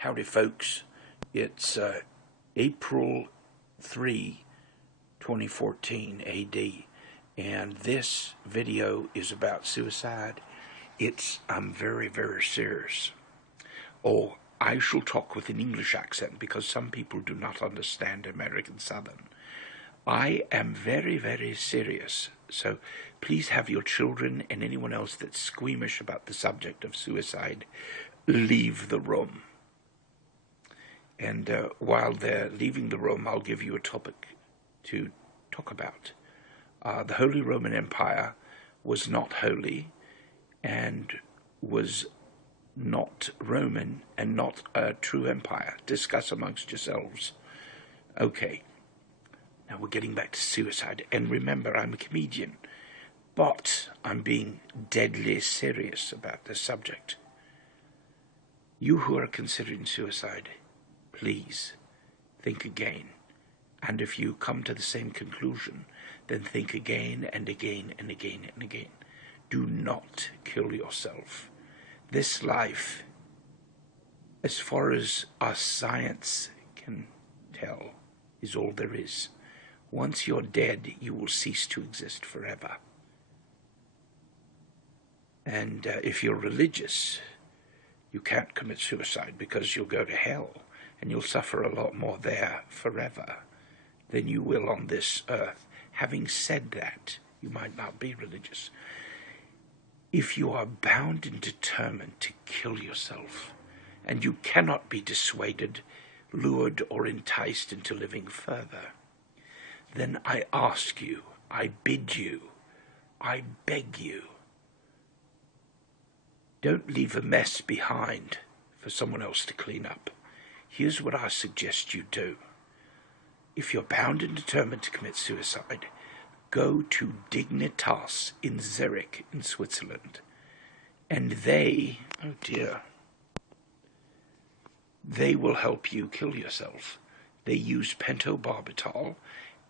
Howdy, folks. It's April 3, 2014 AD, and this video is about suicide. I'm very, very serious. Oh, I shall talk with an English accent because some people do not understand American Southern. I am very, very serious, so please have your children and anyone else that's squeamish about the subject of suicide leave the room. And while they're leaving the room, I'll give you a topic to talk about. The Holy Roman Empire was not holy and was not Roman and not a true empire. Discuss amongst yourselves. Okay, now we're getting back to suicide. And remember, I'm a comedian, but I'm being deadly serious about this subject. You who are considering suicide, please think again. And if you come to the same conclusion, then think again and again and again and again. Do not kill yourself. This life, as far as our science can tell, is all there is. Once you're dead, you will cease to exist forever. And if you're religious, you can't commit suicide because you'll go to hell. And you'll suffer a lot more there forever than you will on this earth. Having said that, you might not be religious. If you are bound and determined to kill yourself, and you cannot be dissuaded, lured, or enticed into living further, then I ask you, I bid you, I beg you, don't leave a mess behind for someone else to clean up. Here's what I suggest you do. If you're bound and determined to commit suicide, go to Dignitas in Zurich in Switzerland. And they will help you kill yourself. They use pentobarbital,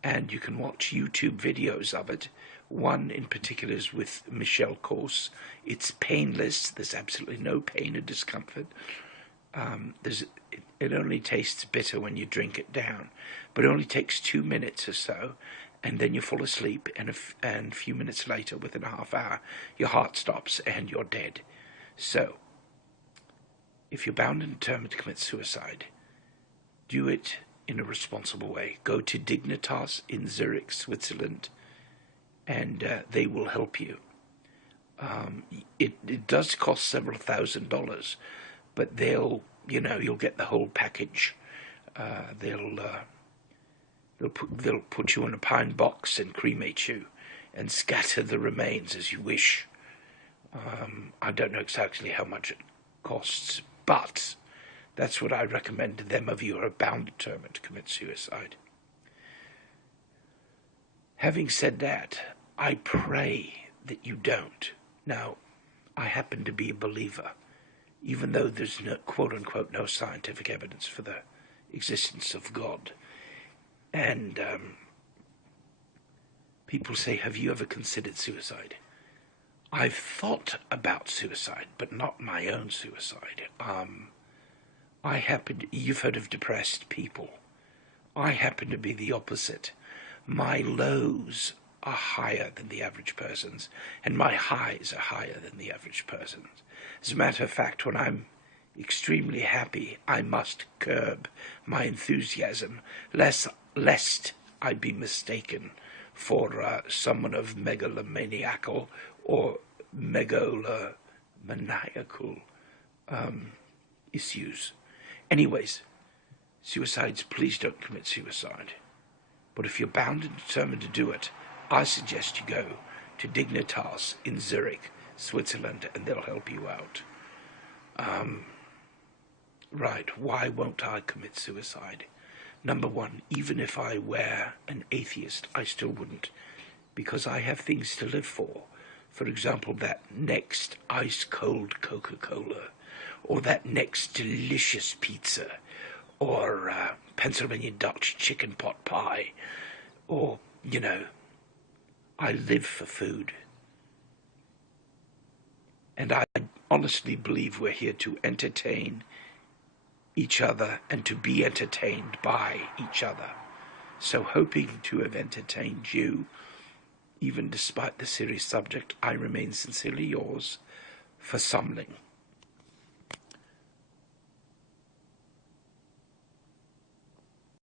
and you can watch YouTube videos of it. One in particular is with Michelle Course. It's painless. There's absolutely no pain or discomfort. It only tastes bitter when you drink it down, but it only takes 2 minutes or so, and then you fall asleep, and a few minutes later, within a half hour, your heart stops and you're dead. So, if you're bound and determined to commit suicide, do it in a responsible way. Go to Dignitas in Zurich, Switzerland, and they will help you. It does cost several $1,000s, but you'll get the whole package. They'll put you in a pine box and cremate you and scatter the remains as you wish. I don't know exactly how much it costs, but that's what I recommend to them of you who are bound and determined to commit suicide. Having said that, I pray that you don't. Now, I happen to be a believer, even though there's no, quote-unquote, no scientific evidence for the existence of God. And people say, have you ever considered suicide? I've thought about suicide, but not my own suicide. You've heard of depressed people. I happen to be the opposite. My lows are higher than the average person's, and my highs are higher than the average person's. As a matter of fact, when I'm extremely happy, I must curb my enthusiasm, lest I be mistaken for someone of megalomaniacal or megalomaniacal issues. Anyways, suicides, please don't commit suicide. But if you're bound and determined to do it, I suggest you go to Dignitas in Zurich, Switzerland, and they'll help you out. Right, why won't I commit suicide? Number one, even if I were an atheist, I still wouldn't, because I have things to live for. For example, that next ice-cold Coca-Cola, or that next delicious pizza, or Pennsylvania Dutch chicken pot pie, or, I live for food. And I honestly believe we're here to entertain each other and to be entertained by each other. So, hoping to have entertained you, even despite the serious subject, I remain sincerely yours, for Somling.